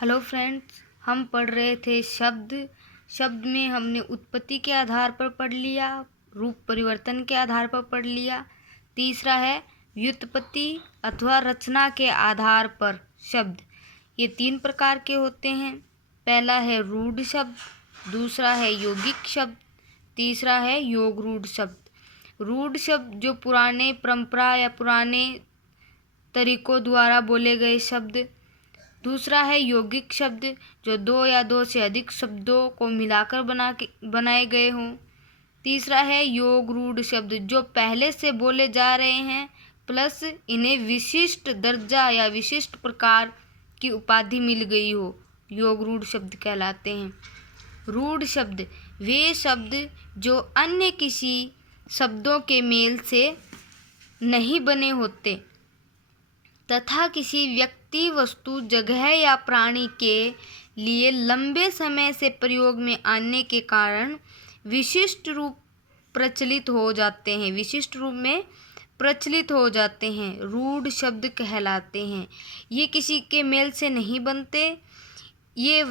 Hello friends, हम पढ़ रहे थे शब्द में हमने उत्पत्ति के आधार पर पढ़ लिया, रूप परिवर्तन के आधार पर पढ़ लिया। तीसरा है व्युत्पत्ति अथवा रचना के आधार पर शब्द। ये 3 प्रकार के होते हैं। पहला है रूढ़ शब्द, दूसरा है यौगिक शब्द, तीसरा है योग रूढ़ शब्द। रूढ़ शब्द जो पुराने परंपरा या पुराने तरीकों द्वारा बोले गए शब्द। दूसरा है यौगिक शब्द जो 2 या 2 से अधिक शब्दों को मिलाकर बनाए गए हों। तीसरा है योग रूढ़ शब्द जो पहले से बोले जा रहे हैं प्लस इन्हें विशिष्ट दर्जा या विशिष्ट प्रकार की उपाधि मिल गई हो, योग रूढ़ शब्द कहलाते हैं। रूढ़ शब्द वे शब्द जो अन्य किसी शब्दों के मेल से नहीं बने होते तथा किसी व्यक्ति, वस्तु, जगह या प्राणी के लिए लंबे समय से प्रयोग में आने के कारण विशिष्ट रूप में प्रचलित हो जाते हैं, रूढ़ शब्द कहलाते हैं। ये किसी के मेल से नहीं बनते, ये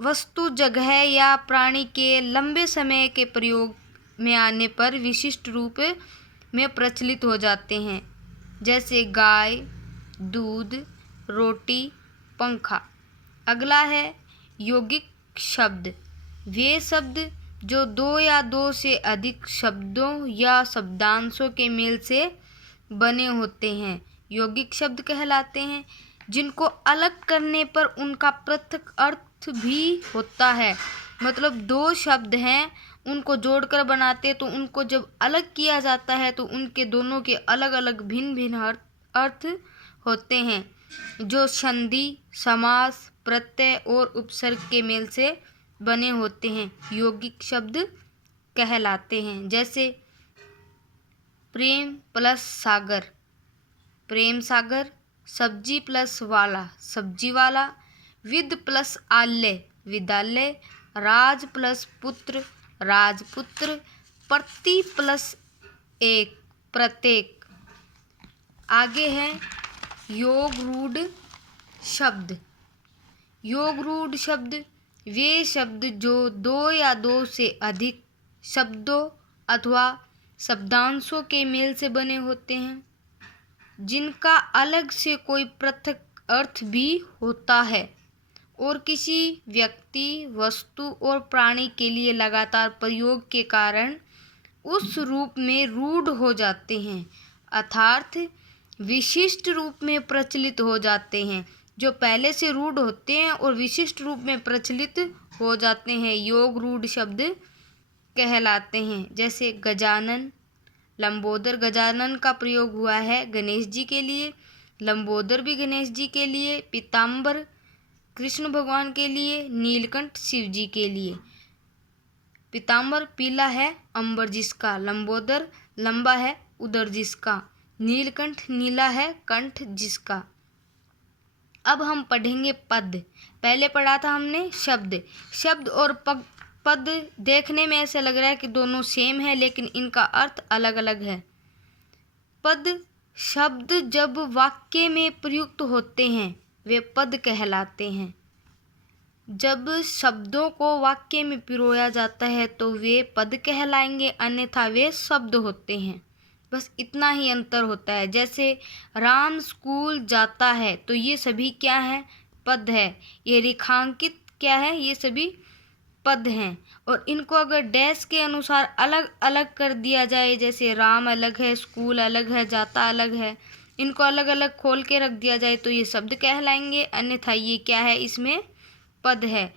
वस्तु, जगह या प्राणी के लंबे समय के प्रयोग में आने पर विशिष्ट रूप में प्रचलित हो जाते हैं, जैसे गाय, दूध, रोटी, पंखा। अगला है यौगिक शब्द। वे शब्द जो 2 या 2 से अधिक शब्दों या शब्दांशों के मेल से बने होते हैं, यौगिक शब्द कहलाते हैं, जिनको अलग करने पर उनका पृथक अर्थ भी होता है। मतलब 2 शब्द हैं, उनको जोड़कर बनाते तो उनको जब अलग किया जाता है तो उनके दोनों के अलग अलग भिन्न भिन्न अर्थ होते हैं, जो संधि, समास, प्रत्यय और उपसर्ग के मेल से बने होते हैं, यौगिक शब्द कहलाते हैं। जैसे प्रेम प्लस सागर, प्रेम सागर। सब्जी प्लस वाला, सब्जी वाला। विद प्लस आल्य, विद्यालय। राज प्लस पुत्र, राजपुत्र। प्रति प्लस एक, प्रत्येक। आगे है योग रूढ़ शब्द। योग रूढ़ शब्द वे शब्द जो 2 या 2 से अधिक शब्दों अथवा शब्दांशों के मेल से बने होते हैं, जिनका अलग से कोई पृथक अर्थ भी होता है और किसी व्यक्ति, वस्तु और प्राणी के लिए लगातार प्रयोग के कारण उस रूप में रूढ़ हो जाते हैं, अर्थात विशिष्ट रूप में प्रचलित हो जाते हैं। जो पहले से रूढ़ होते हैं और विशिष्ट रूप में प्रचलित हो जाते हैं, योग रूढ़ शब्द कहलाते हैं। जैसे गजानन, लंबोदर। गजानन का प्रयोग हुआ है गणेश जी के लिए, लंबोदर भी गणेश जी के लिए, पीताम्बर कृष्ण भगवान के लिए, नीलकंठ शिव जी के लिए। पीताम्बर पीला है अंबर जिसका, लंबोदर लंबा है उदर जिसका, नीलकंठ नीला है कंठ जिसका। अब हम पढ़ेंगे पद। पहले पढ़ा था हमने शब्द। शब्द और पद देखने में ऐसे लग रहा है कि दोनों सेम है, लेकिन इनका अर्थ अलग अलग है। पद शब्द जब वाक्य में प्रयुक्त होते हैं वे पद कहलाते हैं। जब शब्दों को वाक्य में पिरोया जाता है तो वे पद कहलाएंगे, अन्यथा वे शब्द होते हैं। बस इतना ही अंतर होता है। जैसे राम स्कूल जाता है तो ये सभी क्या है? पद है। ये रेखांकित क्या है? ये सभी पद हैं। और इनको अगर डैश के अनुसार अलग अलग कर दिया जाए, जैसे राम अलग है, स्कूल अलग है, जाता अलग है, इनको अलग अलग खोल के रख दिया जाए तो ये शब्द कहलाएंगे, अन्यथा ये क्या है? इसमें पद है।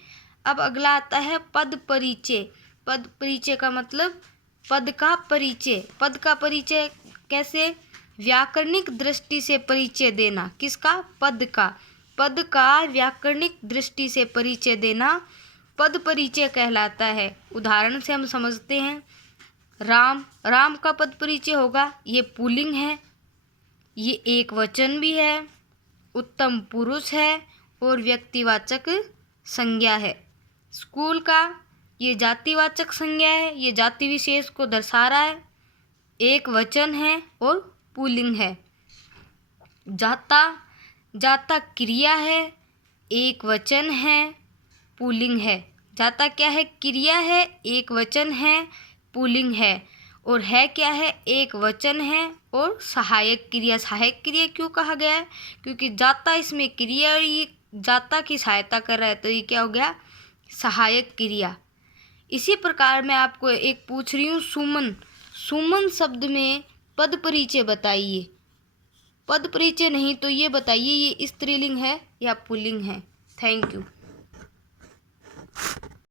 अब अगला आता है पद परिचय। पद परिचय का मतलब पद का परिचय। पद का परिचय कैसे? व्याकरणिक दृष्टि से परिचय देना। किसका? पद का। पद का व्याकरणिक दृष्टि से परिचय देना पद परिचय कहलाता है। उदाहरण से हम समझते हैं। राम, राम का पद परिचय होगा, ये पुल्लिंग है, ये एक वचन भी है, उत्तम पुरुष है और व्यक्तिवाचक संज्ञा है। स्कूल का ये जातिवाचक संज्ञा है, ये जाति विशेष को दर्शा रहा है, एक वचन है और पुल्लिंग है। जाता, जाता क्रिया है, एक वचन है, पुल्लिंग है। जाता क्या है? क्रिया है, एक वचन है, पुल्लिंग है। और है क्या है? एक वचन है और सहायक क्रिया। सहायक क्रिया क्यों कहा गया है? क्योंकि जाता इसमें क्रिया और ये जाता की सहायता कर रहा है, तो ये क्या हो गया? सहायक क्रिया। इसी प्रकार मैं आपको एक पूछ रही हूँ, सुमन। सुमन शब्द में पद परिचय बताइए। पद परिचय नहीं तो ये बताइए ये स्त्रीलिंग है या पुल्लिंग है। Thank you.